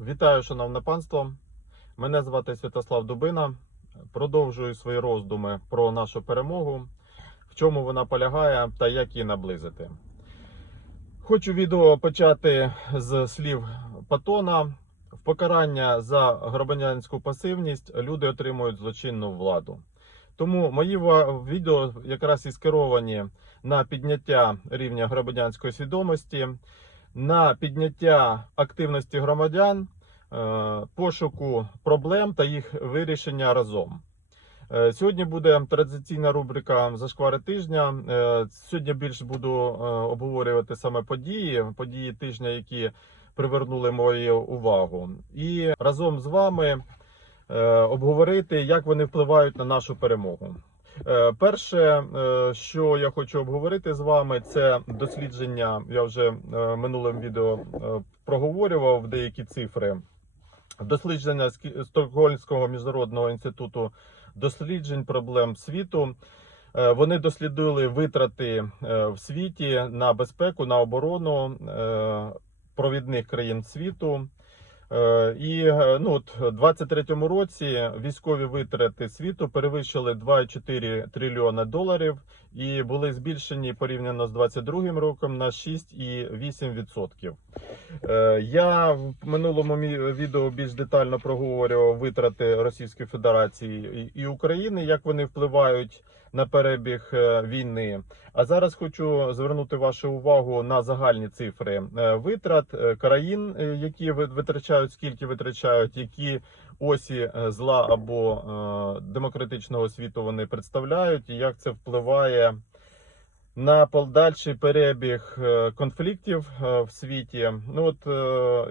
Вітаю, шановне панство. Мене звати Святослав Дубина. Продовжую свої роздуми про нашу перемогу, в чому вона полягає та як її наблизити. Хочу відео почати з слів Патона. В покарання за громадянську пасивність люди отримують злочинну владу. Тому мої відео якраз і скеровані на підняття рівня громадянської свідомості, на підняття активності громадян, е, пошуку проблем та їх вирішення разом. Е, Сьогодні буде традиційна рубрика Зашквари тижня. Е, Сьогодні більш буду обговорювати саме події, події тижня, які привернули мою увагу, і разом з вами обговорити, як вони впливають на нашу перемогу. Е, Перше, е, що я хочу обговорити з вами, це дослідження. Я вже е, минулим відео проговорював деякі цифри. Дослідження Стокгольмського міжнародного інституту досліджень проблем світу. Вони дослідили витрати в світі на безпеку, на оборону провідних країн світу. Е, І е, ну, от, 23-му році військові витрати світу перевищили 2,4 трильйона доларів і були збільшені порівняно з 22-м роком на 6,8%. Е, Я в минулому відео більш детально проговорював витрати Російської Федерації і- і України, як вони впливають на перебіг е, війни. А зараз хочу звернути вашу увагу на загальні цифри е, витрат е, країн, які ви- витрачають, скільки витрачають, які осі зла або демократичного світу вони представляють, і як це впливає на подальший перебіг конфліктів в світі. Ну от,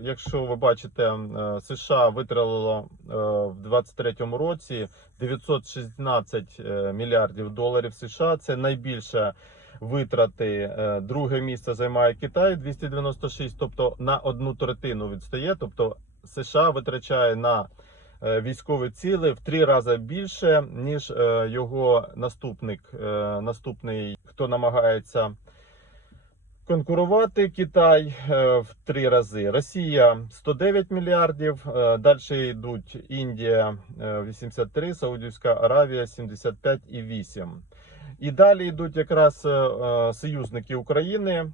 якщо ви бачите, США витратило в 23-му році 916 е, мільярдів доларів США. Це найбільше витрати. Е, Друге місце займає Китай 296, тобто на одну третину відстає. Тобто США витрачає на е, військові ціли в три рази більше, ніж його наступник, наступний, хто намагається конкурувати Китай е, в три рази. Росія 109 мільярдів. е, Далі йдуть Індія е, 83, Саудівська Аравія 75,8. І далі йдуть якраз е, е, союзники України.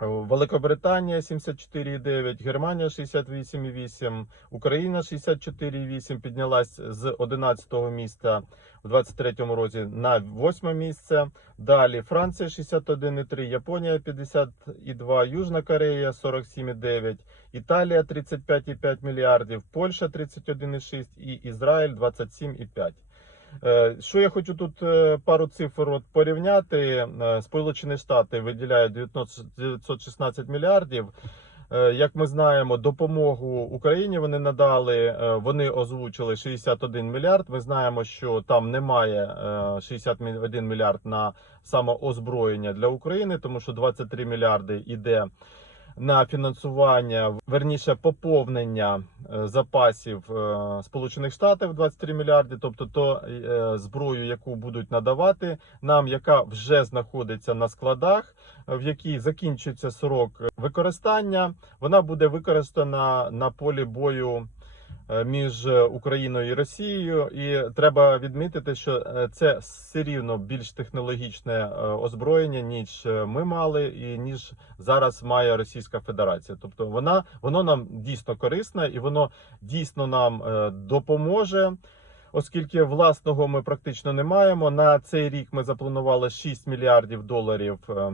Великобританія 74,9, Германія 68,8, Україна 64,8 піднялась з 11 місця в 23-му році на 8 місце. Далі Франція 61,3, Японія 52, Южна Корея 47,9, Італія 35,5 мільярдів, Польща 31,6 і Ізраїль 27,5. Е, Що я хочу тут е, пару цифр от порівняти. Е, Сполучені Штати виділяють 19 916 мільярдів. Як ми знаємо, допомогу Україні вони надали. Вони озвучили 61 мільярд. Ми знаємо, що там немає е, 61 мільярд на самоозброєння для України, тому що 23 мільярди іде на фінансування, верніше поповнення е, запасів е, Сполучених Штатів 23 мільярди, тобто то е, зброю, яку будуть надавати нам, яка вже знаходиться на складах, в якій закінчується срок використання, вона буде використана на полі бою. Е, Між Україною і Росією, і треба відмітити, що е, це все рівно більш технологічне е, озброєння, ніж е, ми мали, і ніж зараз має Російська Федерація. Тобто вона воно нам дійсно корисне і воно дійсно нам е, допоможе. Оскільки власного ми практично не маємо. На цей рік ми запланували 6 мільярдів доларів е, е,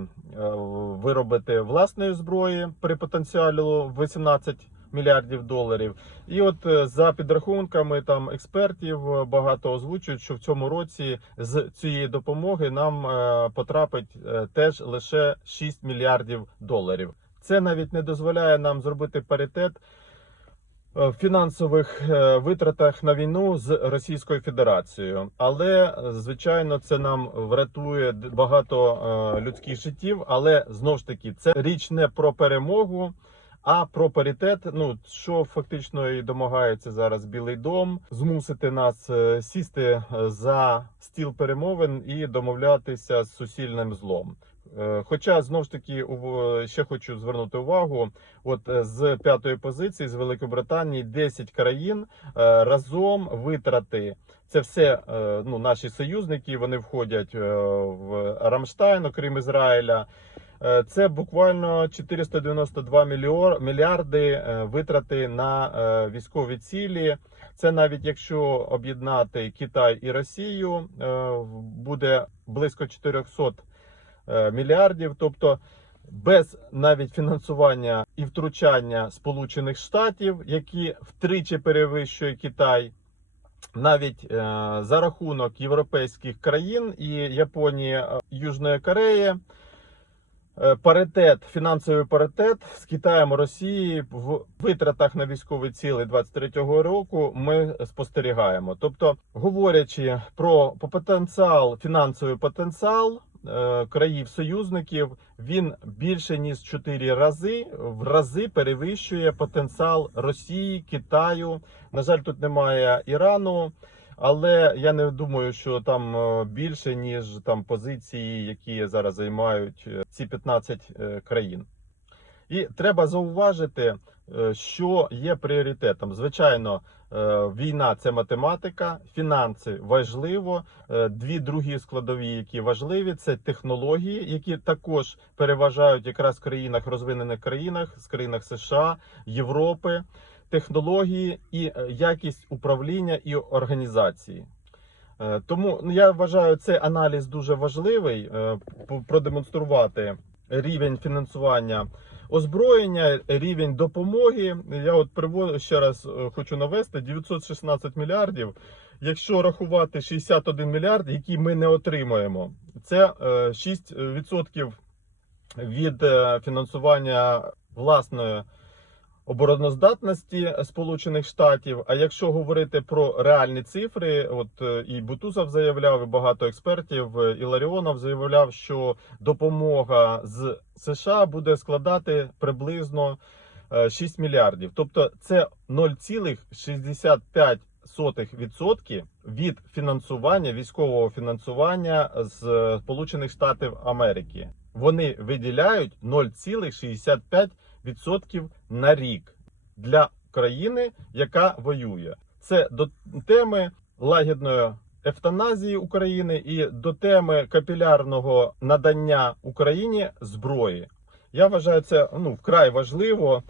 виробити власної зброї при потенціалу 18 мільярдів доларів. І от е, за підрахунками там експертів е, багато озвучують, що в цьому році з цієї допомоги нам е, потрапить теж лише 6 мільярдів доларів. Це навіть не дозволяє нам зробити паритет в фінансових витратах на війну з Російською Федерацією, але звичайно це нам врятує багато людських життів. Але знов ж таки це річ не про перемогу. А про паритет, ну що фактично і домагається зараз Білий Дом, змусити нас е, сісти е, за стіл перемовин і домовлятися з сусільним злом. Е, Хоча знову ж таки ще хочу звернути увагу: от з п'ятої позиції з Великобританії 10 країн разом витрати. Це все ну, наші союзники. Вони входять в Рамштайн, окрім Ізраїля. Е, Це буквально 492 мільйор- мільярди е, витрати на е, військові цілі. Це навіть якщо об'єднати Китай і Росію, буде близько 400 е, мільярдів. Тобто без навіть фінансування і втручання Сполучених Штатів, які втричі перевищує Китай. Навіть за рахунок європейських країн і Японії, Южної Кореї, паритет, фінансовий паритет з Китаєм і Росією в витратах на військові цілі 23-го року ми спостерігаємо. Тобто, говорячи про потенціал, фінансовий потенціал е, країв союзників, він більше ніж 4 рази в рази перевищує потенціал Росії, Китаю. На жаль, тут немає Ірану. Але я не думаю, що там е, більше ніж там позиції, які зараз займають е, ці 15 е, країн. І треба зауважити, що є пріоритетом. Звичайно, війна це математика, фінанси важливо. Дві другі складові, які важливі, це технології, які також переважають якраз в країнах розвинених країнах, з країнах США, Європи технології і е, якість управління і організації. Е, Тому ну, я вважаю, цей аналіз дуже важливий е, продемонструвати рівень фінансування озброєння, рівень допомоги. Я от приводу ще раз хочу навести 916 мільярдів. Якщо рахувати 61 мільярд, які ми не отримаємо, це е, 6% від фінансування власної обороноздатності Сполучених Штатів. А якщо говорити про реальні цифри, от е, і Бутузов заявляв, і багато експертів, е, і Ларіонов заявляв, що допомога з США буде складати приблизно е, 6 мільярдів. Тобто це 0,65% від фінансування військового фінансування з е, Сполучених Штатів Америки. Вони виділяють 0,65% на рік для країни, яка воює. Це до теми лагідної евтаназії України і до теми капілярного надання Україні зброї. Я вважаю це ну вкрай важливо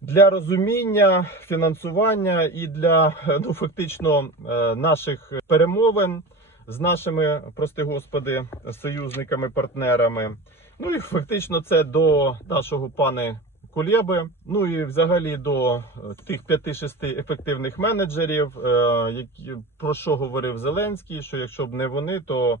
для розуміння фінансування і для ну фактично е, наших перемовин з нашими, прости господи, союзниками, партнерами. Ну і фактично це до нашого пани Кулєби. Ну і взагалі до е, тих 5-6 ефективних менеджерів, е, які про що говорив Зеленський, що якщо б не вони, то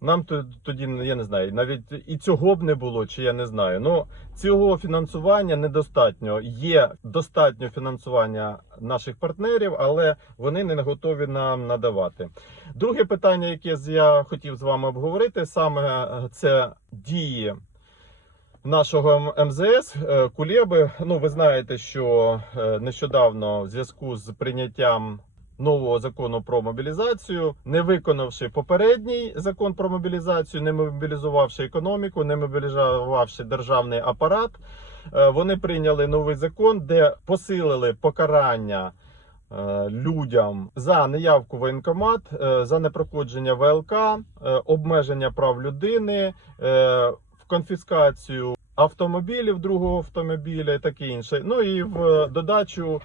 нам то- тоді я не знаю, навіть і цього б не було, чи я не знаю. Ну цього фінансування недостатньо. Є достатньо фінансування наших партнерів, але вони не готові нам надавати. Друге питання, яке я хотів з вами обговорити, саме е, це дії. Нашого МЗС е, Кулєби. Ну, ви знаєте, що е, нещодавно в зв'язку з прийняттям нового закону про мобілізацію, не виконавши попередній закон про мобілізацію, не мобілізувавши економіку, не мобілізувавши державний апарат, е, вони прийняли новий закон, де посилили покарання. е, Людям за неявку воєнкомат, е, за непроходження ВЛК, обмеження прав людини, в конфіскацію автомобілів, другого автомобіля і таке інше. Ну і в додачу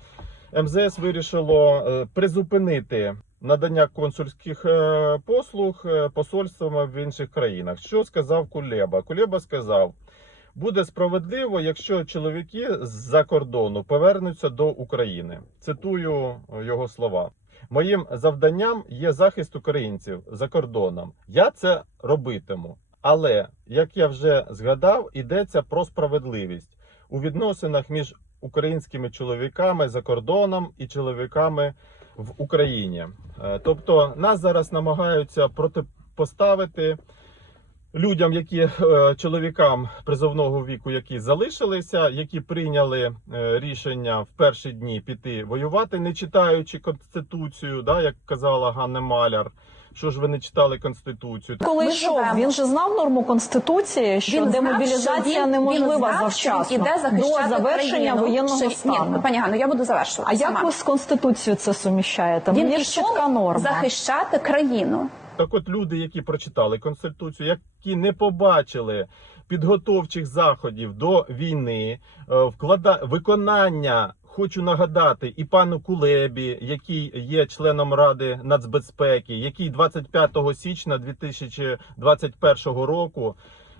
МЗС вирішило е, призупинити надання консульських е, послуг е, посольствами в інших країнах. Що сказав Кулеба? Кулеба сказав. Буде справедливо, якщо чоловіки з-за кордону повернуться до України. Цитую його слова. Моїм завданням є захист українців за кордоном. Я це робитиму. Але як я вже згадав, йдеться про справедливість у відносинах між українськими чоловіками за кордоном і чоловіками в Україні. Е, Тобто нас зараз намагаються протипоставити людям, які е, чоловікам призовного віку, які залишилися, які прийняли е, рішення в перші дні піти воювати, не читаючи конституцію, да, як казала Ганна Маляр. що ж ви не читали конституцію. Коли Ми йшов, він же знав норму конституції, що Він демобілізація що він- неможлива він знав, що він завчасно іде захищати до завершення країну. воєнного стану. Ні, пані Ганно, я буду завершувати. а як ви з конституцією це суміщаєте? він Мені ж чітка норма. захищати країну? Так от люди, які прочитали конституцію, які не побачили підготовчих заходів до війни, е, вклада... виконання. Хочу нагадати і пану Кулебі, який є членом Ради нацбезпеки, який 25 січня 2021 року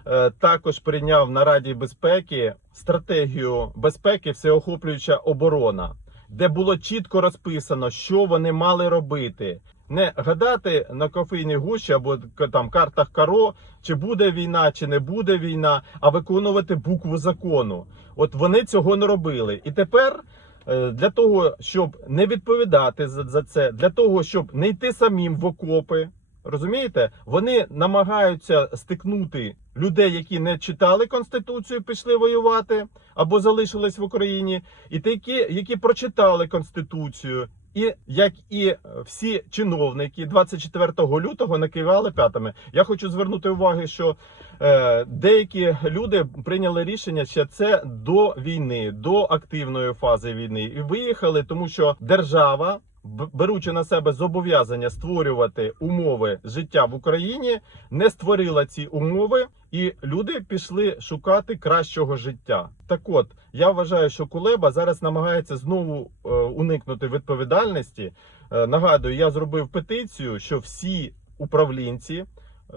е, також прийняв на Раді безпеки стратегію безпеки всеохоплююча оборона, де було чітко розписано, що вони мали робити. Не гадати на кофейній гущі або там картах каро, чи буде війна, чи не буде війна, а виконувати букву закону. От вони цього не робили. І тепер е, для того, щоб не відповідати за, це, для того, щоб не йти самим в окопи. Розумієте, вони намагаються стикнути людей, які не читали конституцію, пішли воювати або залишились в Україні, і такі, які прочитали конституцію, і як і всі чиновники 24 лютого накивали п'ятами. Я хочу звернути увагу, що е, деякі люди прийняли рішення ще це до війни, до активної фази війни, і виїхали, тому що держава. Беручи на себе зобов'язання створювати умови життя в Україні, не створила ці умови, і люди пішли шукати кращого життя. Так от я вважаю, що Кулеба зараз намагається знову е, уникнути відповідальності. Е, нагадую, я зробив петицію, що всі управлінці, е,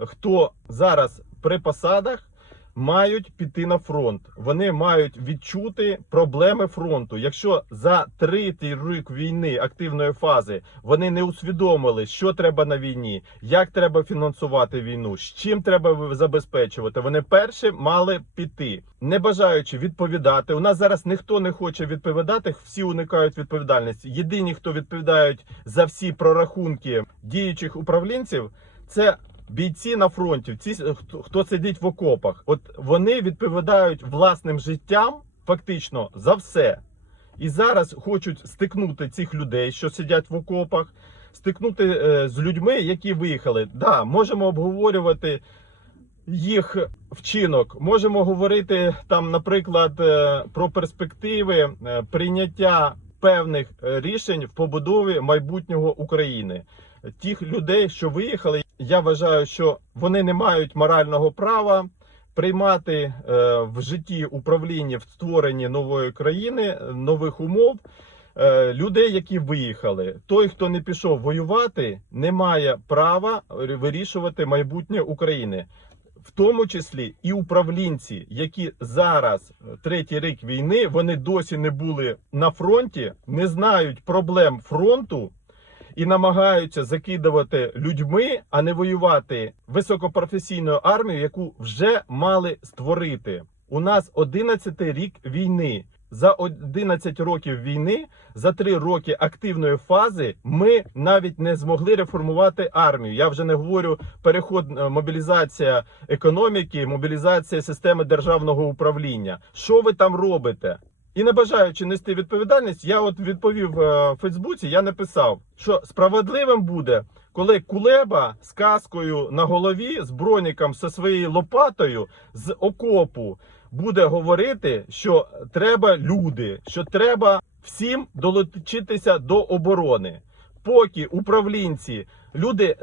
хто зараз при посадах, мають піти на фронт. Вони мають відчути проблеми фронту. Якщо за третій рік війни активної фази вони не усвідомили, що треба на війні, як треба фінансувати війну, з чим треба забезпечувати, вони перші мали піти, не бажаючи відповідати. У нас зараз ніхто не хоче відповідати, всі уникають відповідальності. Єдині, хто відповідають за всі прорахунки діючих управлінців, це бійці на фронті, ці хто, хто сидить в окопах. От вони відповідають власним життям фактично за все. І зараз хочуть стикнути цих людей, що сидять в окопах, стикнути е, з людьми, які виїхали. Да, можемо обговорювати їх вчинок. Можемо говорити там, наприклад, е, про перспективи е, прийняття певних е, рішень в побудові майбутнього України. Тих людей, що виїхали, я вважаю, що вони не мають морального права приймати е, в житті управління в створенні нової країни, нових умов. е, Людей, які виїхали, той, хто не пішов воювати, не має права вирішувати майбутнє України в тому числі і управлінці, які зараз третій рік війни, вони досі не були на фронті, не знають проблем фронту і намагаються закидувати людьми, а не воювати високопрофесійною армією, яку вже мали створити. У нас 11 рік війни. За 11 років війни, за 3 роки активної фази, ми навіть не змогли реформувати армію. Я вже не говорю переход, е, мобілізація економіки, мобілізація системи державного управління. Що ви там робите? І не бажаючи нести відповідальність, я от відповів е, в Фейсбуці. Я написав, що справедливим буде, коли кулеба з каскою на голові, з броніком зі своєю лопатою з окопу буде говорити, що треба люди, що треба всім долучитися до оборони. Поки управлінці, люди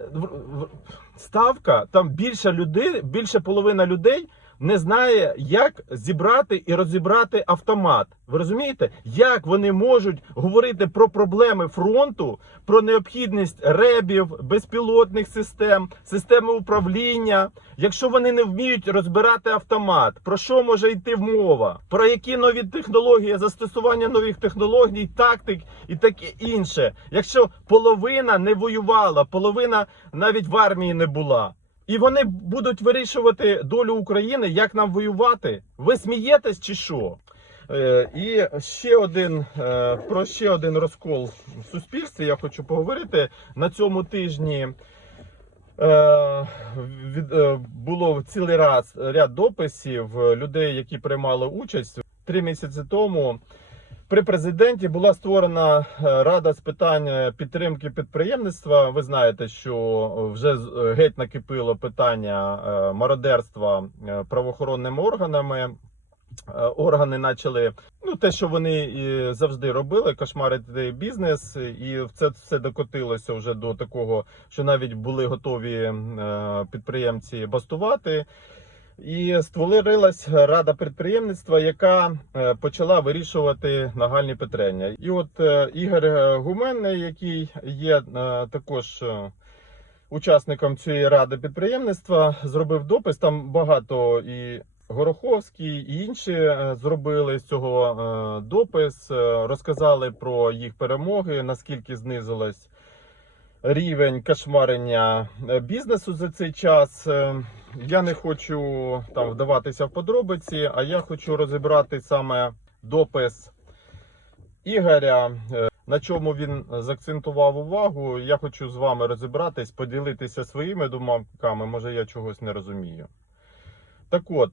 ставка, там більше людей, більше половина людей не знає, як зібрати і розібрати автомат. Ви розумієте, як вони можуть говорити про проблеми фронту, про необхідність ребів, безпілотних систем, системи управління, якщо вони не вміють розбирати автомат, про що може йти мова? Про які нові технології, застосування нових технологій, тактик і таке інше. Якщо половина не воювала, половина навіть в армії не була. І вони будуть вирішувати долю України, як нам воювати. Ви смієтесь чи що? Е, і ще один е, про ще один розкол в суспільстві. Я хочу поговорити на цьому тижні. Е, е, було цілий раз ряд дописів людей, які приймали участь три місяці тому. При президенті була створена е, рада з питань е, підтримки підприємництва. Ви знаєте, що вже е, геть накипило питання мародерства правоохоронними органами. Органи почали ну те, що вони і завжди робили, кошмарити бізнес, і це все докотилося вже до такого, що навіть були готові підприємці бастувати. І створилась рада підприємництва, яка е, почала вирішувати нагальні питання. І от е, Ігор Гуменний, який є е, також учасником цієї ради підприємництва, зробив допис. Там багато і Гороховський, і інші зробили з цього допис, розказали про їх перемоги, наскільки знизилась рівень кошмарення е, бізнесу за цей час. Е, Я не хочу там вдаватися в подробиці, а я хочу розібрати саме допис Ігоря. е, На чому він заакцентував увагу, я хочу з вами розібратись, поділитися своїми думками. Може, я чогось не розумію. Так от,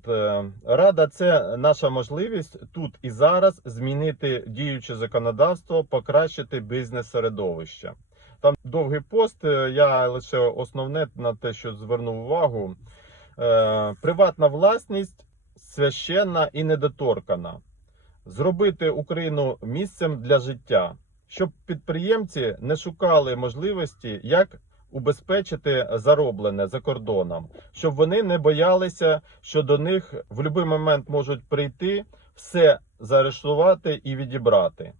рада це наша можливість тут і зараз змінити діюче законодавство, покращити бізнес-середовище. Там довгий пост. е, Я лише основне на те, що звернув увагу. Е, Приватна власність священна і недоторкана. Зробити Україну місцем для життя, щоб підприємці не шукали можливості, як убезпечити зароблене за кордоном, щоб вони не боялися, що до них в будь-який момент можуть прийти, все заарештувати і відібрати.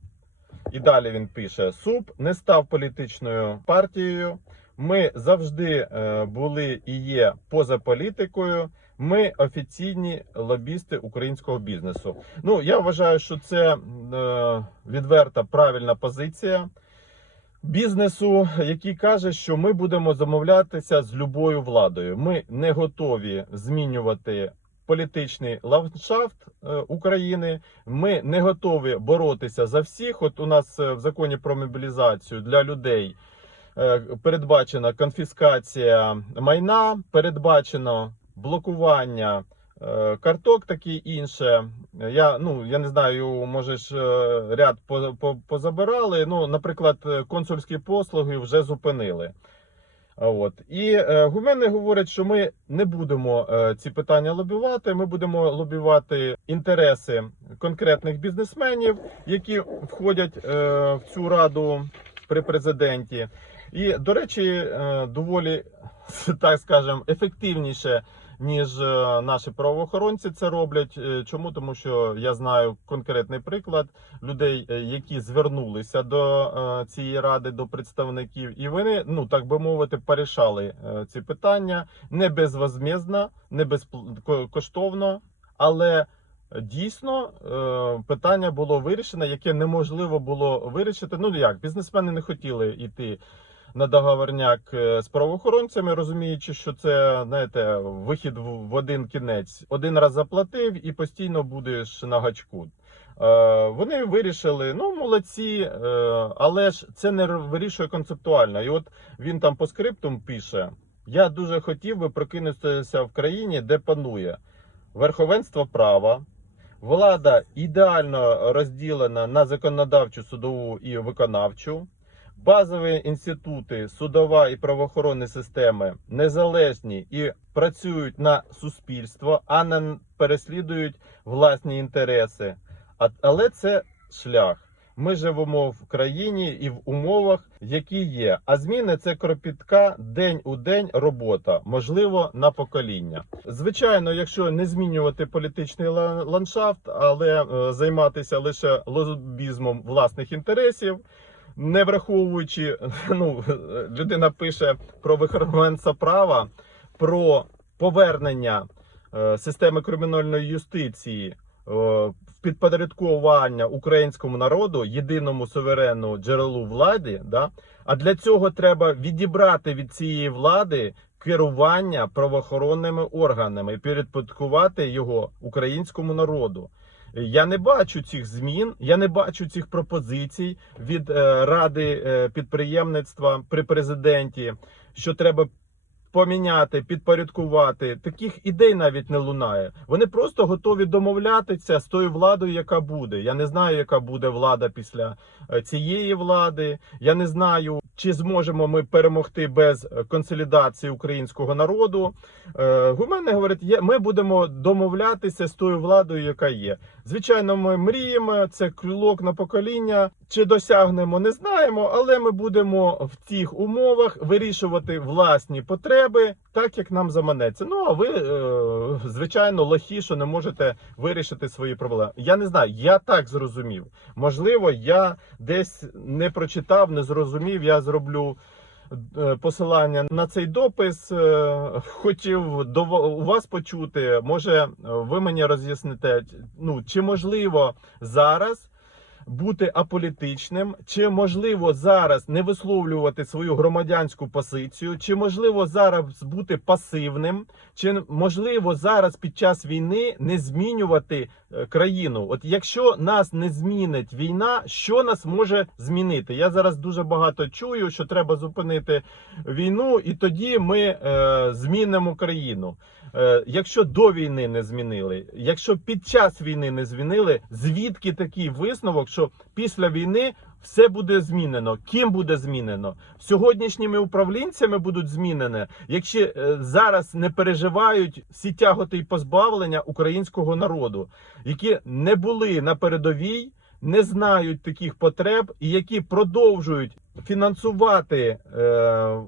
І далі він пише: СУП не став політичною партією. Ми завжди е, були і є поза політикою. Ми офіційні лобісти українського бізнесу. Ну я вважаю, що це е, відверта правильна позиція бізнесу, який каже, що ми будемо замовлятися з любою владою. Ми не готові змінювати політичний ландшафт е, України. Ми не готові боротися за всіх. От у нас е, в законі про мобілізацію для людей е, передбачена конфіскація майна, передбачено блокування карток, таке інше. Я ну я не знаю, може ж ряд по- по- позабирали. Ну, наприклад, консульські послуги вже зупинили. От і е, гумени говорять, що ми не будемо е, ці питання лобівати. Ми будемо лобівати інтереси конкретних бізнесменів, які входять е, в цю раду при президенті. І до речі, е, доволі так скажемо ефективніше. Ніж е, наші правоохоронці це роблять. Е, Чому? Тому що я знаю конкретний приклад людей, е, які звернулися до цієї ради, до представників, і вони, ну так би мовити, порішали ці питання не безвозмездно, не безкоштовно, але дійсно питання було вирішено, яке неможливо було вирішити. Ну як бізнесмени не хотіли йти. На договорняк е, з правоохоронцями, розуміючи, що це знаєте, вихід в один кінець. Один раз заплатив і постійно будеш на гачку. Е, Вони вирішили, ну молодці, е, але ж це не вирішує концептуально. І от він там по скриптум пише: Я дуже хотів би прокинутися в країні, де панує верховенство права. Влада ідеально розділена на законодавчу, судову і виконавчу. Базові інститути, судова і правоохоронні системи незалежні і працюють на суспільство, а не переслідують власні інтереси. Але це шлях. Ми живемо в країні і в умовах, які є. А зміни це кропітка день у день робота, можливо, на покоління. Звичайно, якщо не змінювати політичний ландшафт, але е, займатися лише лобізмом власних інтересів. Не враховуючи, ну людина пише про верховенство права, про повернення е, системи кримінальної юстиції е, в підпорядкування українському народу, єдиному суверенному джерелу влади. Да? А для цього треба відібрати від цієї влади керування правоохоронними органами і підпорядкувати його українському народу. Я не бачу цих змін, я не бачу цих пропозицій від е, ради е, підприємництва при президенті, що треба поміняти, підпорядкувати. Таких ідей навіть не лунає. Вони просто готові домовлятися з тою владою, яка буде. Я не знаю, яка буде влада після е, цієї влади. Я не знаю, чи зможемо ми перемогти без консолідації українського народу. Е, Гуменне говорить, ми будемо домовлятися з тою владою, яка є. Звичайно, ми мріємо, це крилок на покоління. Чи досягнемо, не знаємо, але ми будемо в цих умовах вирішувати власні потреби так, як нам заманеться. Ну а ви, е, звичайно, лохі, що не можете вирішити свої проблеми. Я не знаю, я так зрозумів. Можливо, я десь не прочитав, не зрозумів. Я зроблю е, посилання на цей допис. Е, Хотів до у вас почути. Може, ви мені роз'ясните, ну чи можливо зараз бути аполітичним, чи можливо зараз не висловлювати свою громадянську позицію, чи можливо зараз бути пасивним, чи можливо зараз під час війни не змінювати е, країну? От якщо нас не змінить війна, що нас може змінити? Я зараз дуже багато чую, що треба зупинити війну, і тоді ми е, змінимо країну. Е, якщо до війни не змінили, якщо під час війни не змінили, звідки такий висновок, що після війни все буде змінено? Ким буде змінено? Сьогоднішніми управлінцями будуть змінені, якщо е, зараз не переживають всі тяготи і позбавлення українського народу, які не були на передовій. Не знають таких потреб і які продовжують фінансувати е,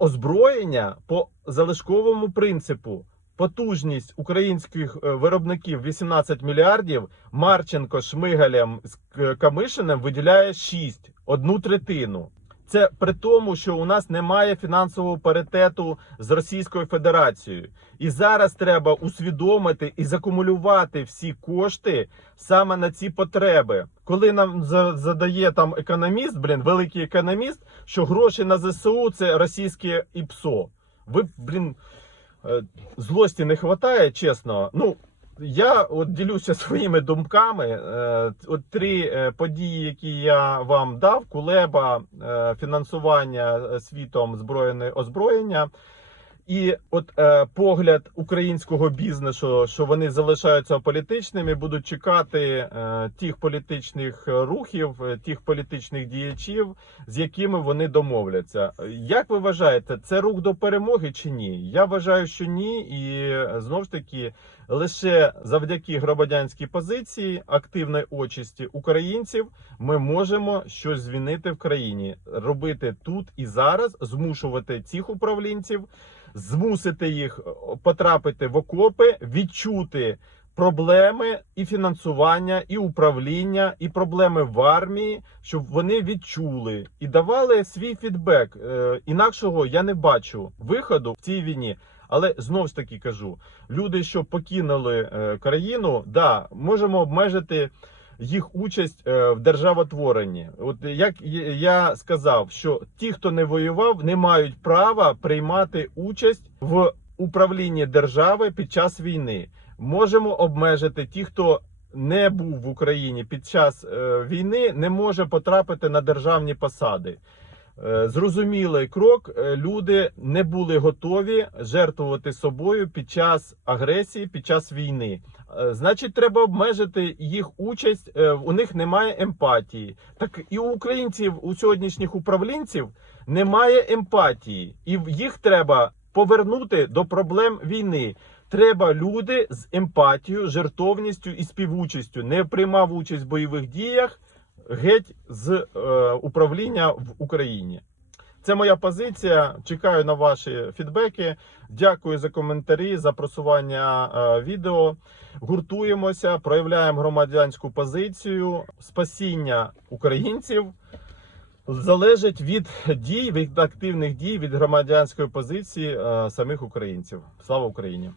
озброєння по залишковому принципу. Потужність українських е, виробників 18 мільярдів. Марченко Шмигалем з Камишиним виділяє 6, одну третину. Це при тому, що у нас немає фінансового паритету з Російською Федерацією. І зараз треба усвідомити і закумулювати всі кошти саме на ці потреби. Коли нам за- задає там економіст, блін, великий економіст, що гроші на ЗСУ це російське ІПСО. Ви, блін, злості не вистачає, чесно. Ну, я от ділюся своїми думками. Е, От три е, події, які я вам дав: Кулеба, е, фінансування е, світом збройне озброєння. І от е, погляд українського бізнесу, що вони залишаються політичними, будуть чекати е, тих політичних рухів, е, тих політичних діячів, з якими вони домовляться. Як ви вважаєте, це рух до перемоги чи ні? Я вважаю, що ні, і е, знов ж таки лише завдяки громадянській позиції, активної участі українців, ми можемо щось змінити в країні, робити тут і зараз, змушувати цих управлінців, змусити їх е, потрапити в окопи, відчути. Проблеми і фінансування, і управління, і проблеми в армії, щоб вони відчули і давали свій фідбек. Е, інакшого я не бачу виходу в цій війні. Але знов ж таки кажу: люди, що покинули е, країну, да, можемо обмежити їх участь е, в державотворенні. От як я сказав, що ті, хто не воював, не мають права приймати участь в управлінні держави під час війни. Можемо обмежити ті, хто не був в Україні під час е, війни, не може потрапити на державні посади. Е, Зрозумілий крок. Е, Люди не були готові жертвувати собою під час агресії, під час війни. Е, Значить, треба обмежити їх участь. У них немає емпатії. Так і у українців, у сьогоднішніх управлінців немає емпатії, і їх треба повернути до проблем війни. Треба люди з емпатією, жертовністю і співучастю. Не приймав участь в бойових діях геть з е, управління в Україні. Це моя позиція. Чекаю на ваші фідбеки. Дякую за коментарі, за просування е, відео. Гуртуємося, проявляємо громадянську позицію. Спасіння українців залежить від дій, від активних дій, від громадянської позиції е, самих українців. Слава Україні!